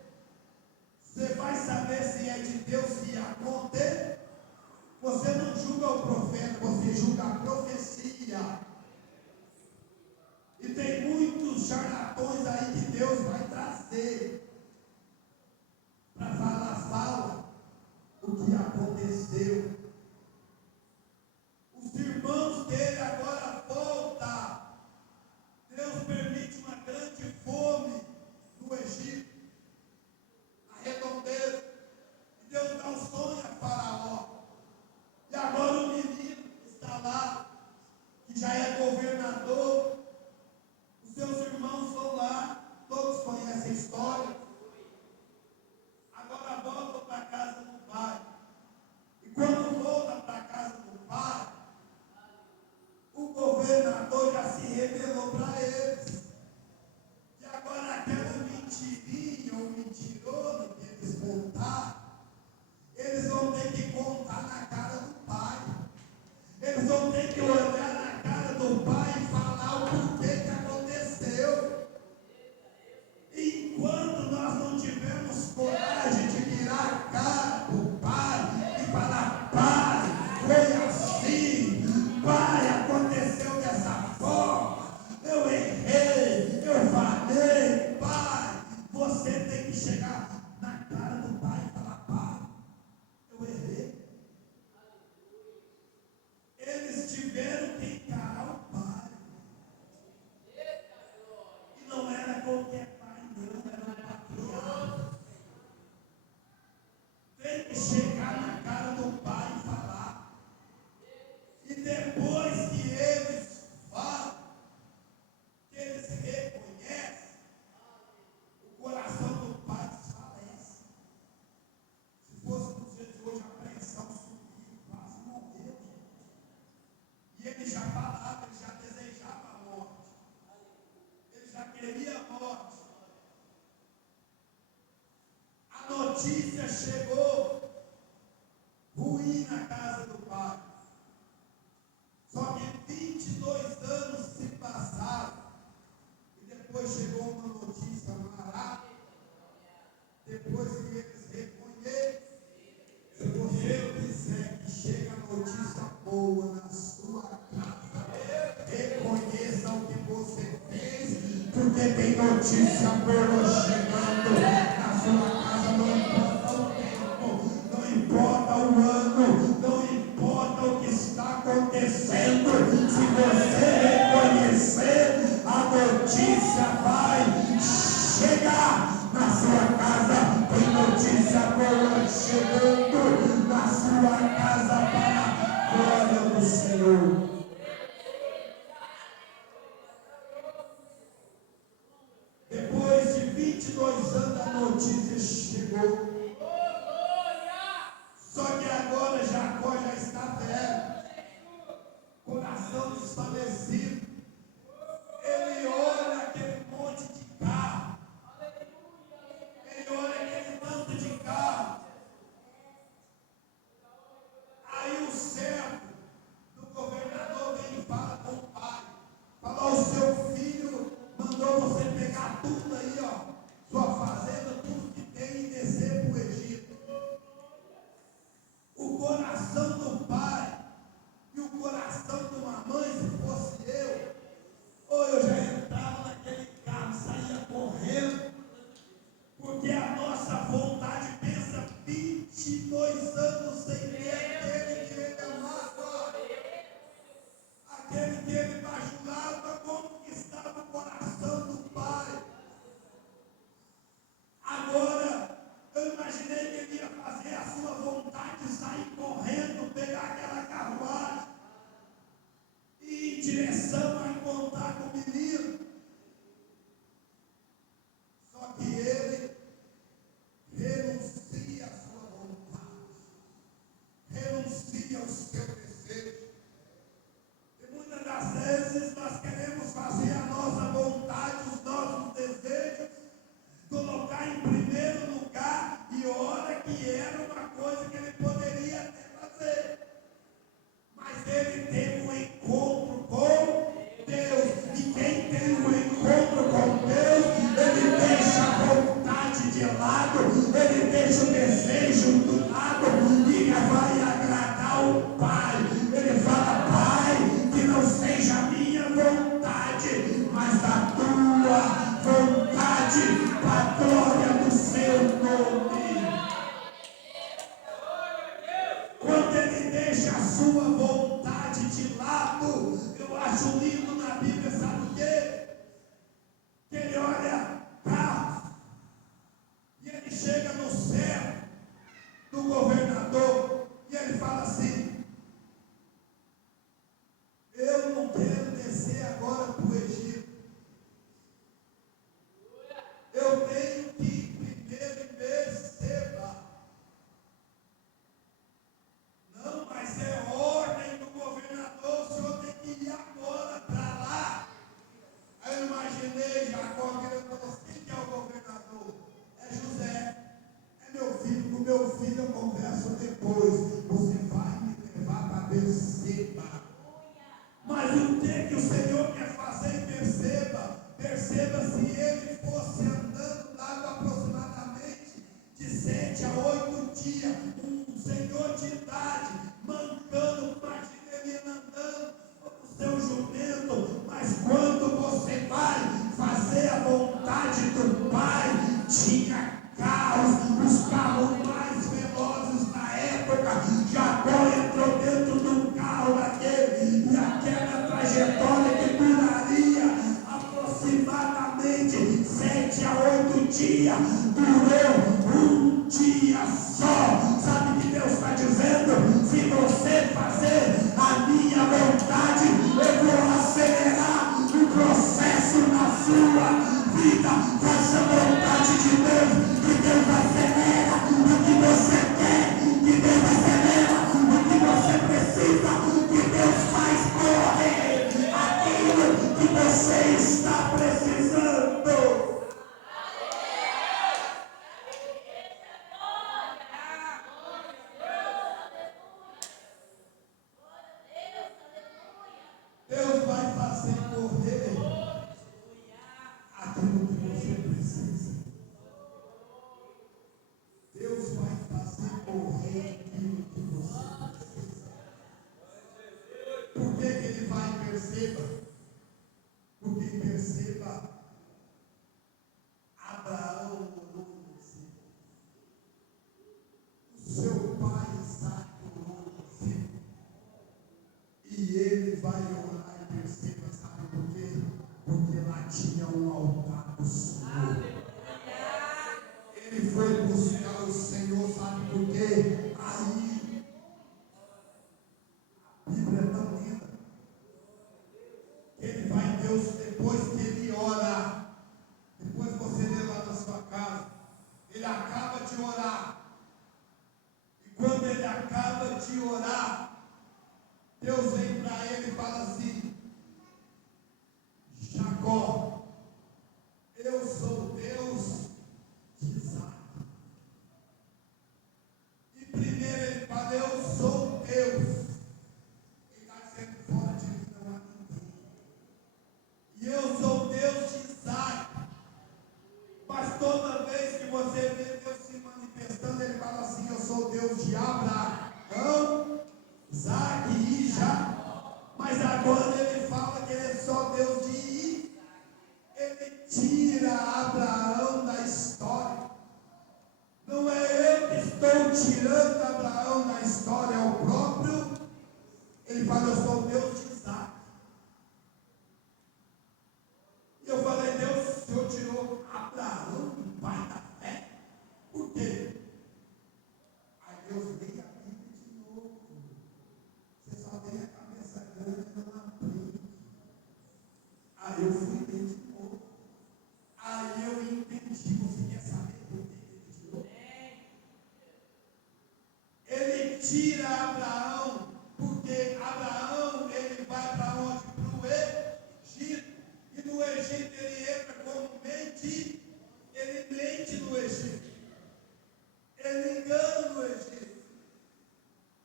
você vai saber se é de Deus, se acontecer. Você não julga o profeta, você julga a profecia. E tem muitos charlatões aí que Deus vai trazer para falar o que aconteceu. Os irmãos dele agora voltam. Deus permite uma grande fome no Egito, na redondeza. E Deus dá um sonho a Faraó. E agora o menino está lá, que já é governador. Os seus irmãos vão lá, todos conhecem a história. Agora voltam para a casa do pai. E quando volta para a casa do pai, o governador já se revelou para eles. E agora aquela mentirinha ou mentiroso que eles contaram, eles vão ter que contar na cara do pai. Eles vão ter que olhar na cara do pai e falar o porquê que aconteceu. E enquanto nós não tivermos coragem de virar a cara do pai e falar, pai, foi assim, pai, aconteceu dessa forma, eu errei, eu falei, pai, você tem que chegar na cara do pai e falar, pai, eu errei. Eles tiveram que encarar o pai. E não era qualquer pai, não, era um patriarca. Tem que chegar na cara do pai e falar. E depois que eles falam, que eles reconhecem, o coração do pai desfalece. Se fosse no dia de hoje, a pressão subiu, quase morreu. E ele já falava, ele já desejava a morte. Ele já queria a morte. A notícia chegou ruim na casa do pai. Só que 22 anos se passaram. E depois chegou uma notícia marada. Depois que eles reconhecem, se você quiser que chegue a notícia boa na sua casa, reconheça o que você fez, porque tem notícia boa chegando na sua casa. Não importa o tempo, não importa o ano, não importa o que está acontecendo. Se você reconhecer, a notícia vai chegar na sua casa. Tem notícia boa chegando na sua casa para a glória do Senhor. Depois de 22 anos, a notícia chegou. Só que agora Jacó já está velho, coração desfalecido. Ele olha aquele monte de carro. Ele olha aquele tanto de carro. Aí o servo do governador vem e fala com o pai. Fala, o seu filho mandou você pegar tudo aí, ó, sua fazenda, tudo que tem, e descer para o Egito. O coração do pai e o coração de uma mãe, se fosse eu, ou eu já entrava naquele carro, saía correndo, porque a nossa vontade pensa 22 anos sem ver aquele que ele amava, aquele que ele bajulava com de lado, ele deixa o desejo do lado e vai agradar o Pai. Ele fala: Pai, que não seja a minha vontade, mas a tua vontade, para a glória do seu nome. Quando ele deixa a sua vontade de lado, eu acho lindo na Bíblia, sabe o quê? Que ele olha carros e ele chega no céu do governador e ele fala assim: eu não quero descer agora para o Egito, eu tenho que ir primeiro em Berseba. Não, mas é ordem do governador, o senhor tem que ir agora para lá. Aí eu imaginei Jacó virando: quem que é o governador? É José, é meu filho, com meu filho eu converso depois, você vai me levar para Berseba. Mas o que o Senhor quer fazer em Berseba? Perceba, se ele fosse andando, dava aproximadamente de 7 a 8 dias, um senhor de idade, mancando, imagina ele andando com o seu jumento. Mas quando você vai fazer a vontade do Pai, tinha carros, os carros mais velozes na época. Jacó entrou dentro de um carro daquele, e aquela trajetória que duraria aproximadamente 7 a 8 dias, durou um dia só. Sabe o que Deus está dizendo? Se você fazer a minha vontade, eu vou acelerar o processo na sua vida. Faça a vontade de Deus, que Deus acelera o que você quer, que Deus acelera o que você precisa, que Deus faz correr aquilo que você está precisando. Deus vai fazer correr aquilo que você precisa. Deus vai fazer correr aquilo que você precisa. Por que ele vai em Berseba? Porque em Berseba, Abraão orou em Berseba. O seu pai Isaac orou em Berseba. E ele vai orar em Berseba, sabe por quê? Porque lá tinha um altar do Senhor. Ele foi buscar o Senhor, sabe por quê? Aí, a Bíblia é tão linda. Ele vai, Deus, depois que ele ora, depois você lê lá na sua casa, ele acaba de orar. E quando ele acaba de orar, Deus vem para ele e fala assim: Jacó, eu sou Deus de Isaac. E primeiro ele fala: eu sou Deus. Ele está dizendo: fora de mim não há ninguém. E eu sou Deus de Isaac. Mas toda vez que você vê Deus se manifestando, ele fala assim: eu sou Deus de Abraão, Isaac e Jacó. Mas agora ele fala que ele é só Deus de Isaac. Ele tira Abraão da história. Não é eu que estou tirando Abraão da história, é o próprio. Ele fala: eu sou Deus de Isaac. E eu falei: Deus, o Senhor tirou Abraão do pai da fé. Por quê? Aí Deus veio a Bíblia de novo. Você só tem a cabeça grande e não aprende. Aí eu fui ler de novo. Aí eu entendi. Você quer saber por que ele tirou? Ele tira Abraão, porque Abraão ele vai para onde? Para o Egito. E no Egito ele entra como mente. Ele mente no Egito. Ele engana no Egito.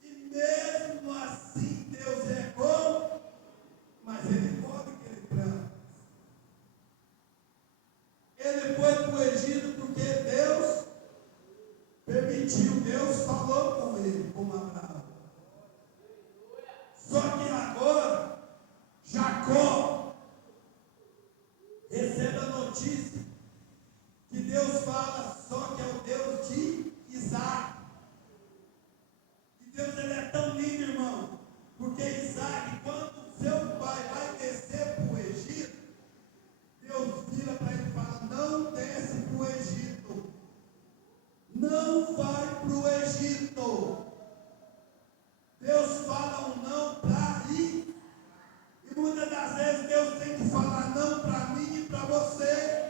E mesmo assim Deus é bom, mas ele pode aquele plano. Ele foi para o Egito porque Deus permitiu, Deus falou com ele, com Abraão. Só que agora, Jacó recebe a notícia que Deus fala só que é o Deus de Isaac. E Deus, ele é tão lindo, irmão, porque Isaac, quando seu pai vai descer para o Egito, Deus vira para ele e fala: não desce para o Egito, não vai para o Egito. Deus fala um não para ir, e muitas das vezes Deus tem que falar não para mim e para você.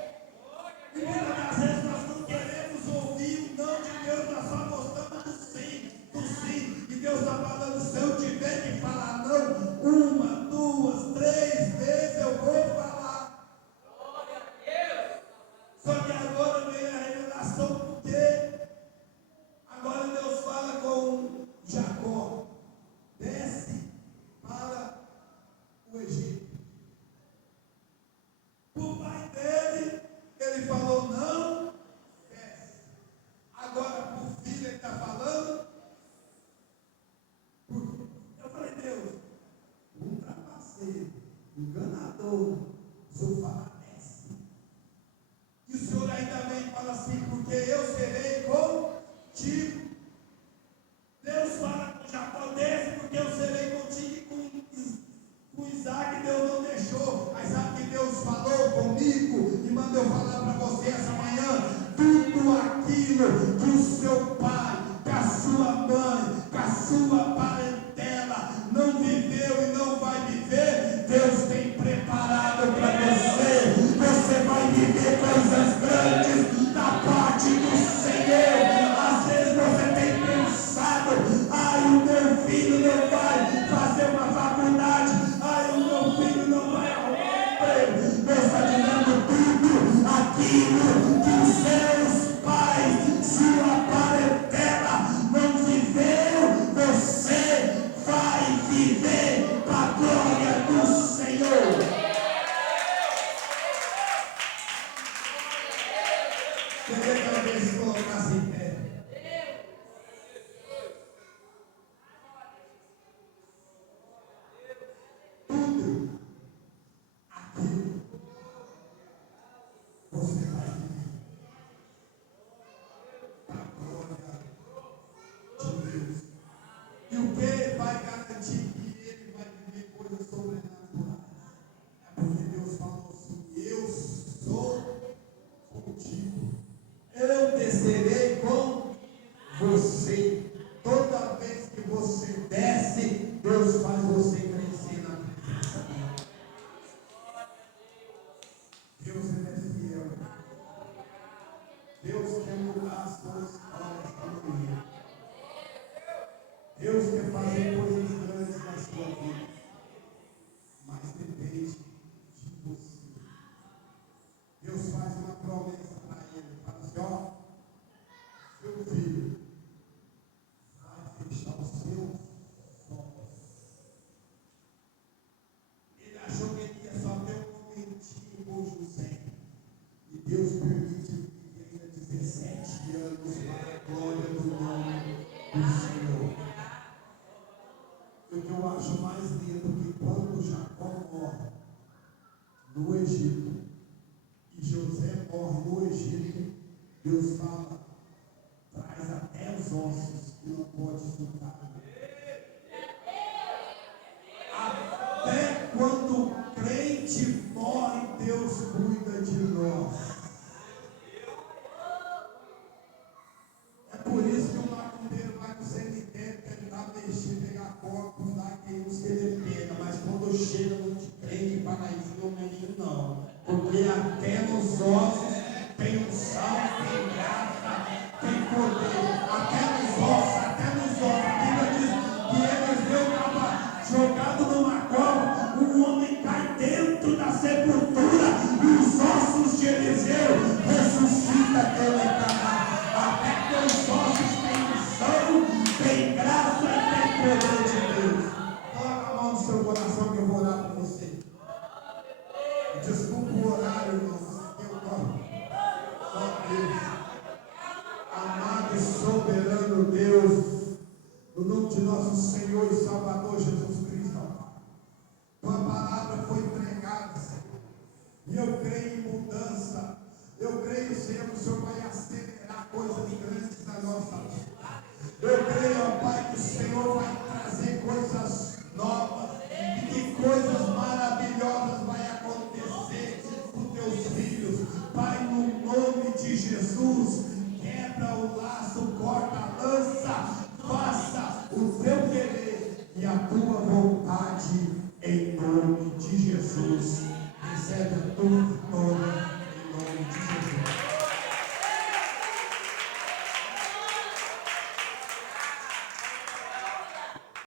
E muitas das vezes nós não queremos ouvir o não de Deus, nós só gostamos do sim, do sim. E Deus está falando: se eu tiver que falar não, 1, 2, 3 vezes eu vou falar. Glória a Deus. Só que agora vem a revelação, porque agora Deus fala com Jacó: desce para o Egito. O pai dele, ele falou: não, desce. Agora para o filho ele está falando. Eu falei: Deus, um trapaceiro, enganador, o senhor fala desce. E o senhor ainda vem e fala assim: porque eu serei contigo. Deus fala com Jacó: desce, porque eu serei contigo. E com Isaac Deus não deixou. Mas sabe que Deus falou comigo e mandou falar para você essa manhã? Tudo aquilo que o seu pai, que a sua mãe, que a sua parentela não viveu e não vai viver, Deus tem preparado para você. Você vai viver coisas grandes da parte do Senhor. Às vezes você tem pensado: ai, o meu filho não vai fazer uma faculdade, ai, o meu filho não vai arrumar um emprego. Deus está dizendo: tudo aquilo que os seus pais, sua parentela não viveu, você vai viver para a glória do Senhor. Queria que alguém se colocasse em pé. Tudo aquilo você vai viver para a glória de Deus. E o que vai garantir que ele vai viver coisas sobrenaturais? É porque Deus falou assim: eu sou contigo. Eu descerei com você. Toda vez que você desce, Deus faz você crescer na presença dele. Deus é fiel. Deus quer mudar as suas histórias também. Deus quer fazer coisas grandes na sua vida. Mas depende de você. Deus faz uma promessa para ele. Fala assim: ó, seu filho vai fechar os seus olhos. Ele achou que ele ia só ter um momentinho com José. E Deus permite que venha 17 anos para a glória do nome do Senhor. O que eu acho mais lindo é que quando Jacó morre no Egito e José morre no Egito, Deus fala: traz até os ossos que não pode escutar. Até quando o crente morre, Deus cuida de nós. É por isso que o macumbeiro vai no cemitério tentar mexer, pegar corpos, dar quem uns que ele pega. Mas quando chega no de crente, paraíso, menino não. Porque até nos ossos tem unção, tem graça, tem poder. Até nos ossos, a Bíblia soberano Deus, no nome de nosso Senhor e Salvador Jesus Cristo, ó Pai. Tua palavra foi pregada, Senhor, e eu creio em mudança. Eu creio, Senhor, que o Senhor vai acelerar coisas grandes na nossa vida. Eu creio, ó Pai, que o Senhor vai trazer coisas novas e que coisas maravilhosas vai acontecer com teus filhos. Pai, no nome de Jesus, quebra o laço, corta a lança, faça o teu querer e a tua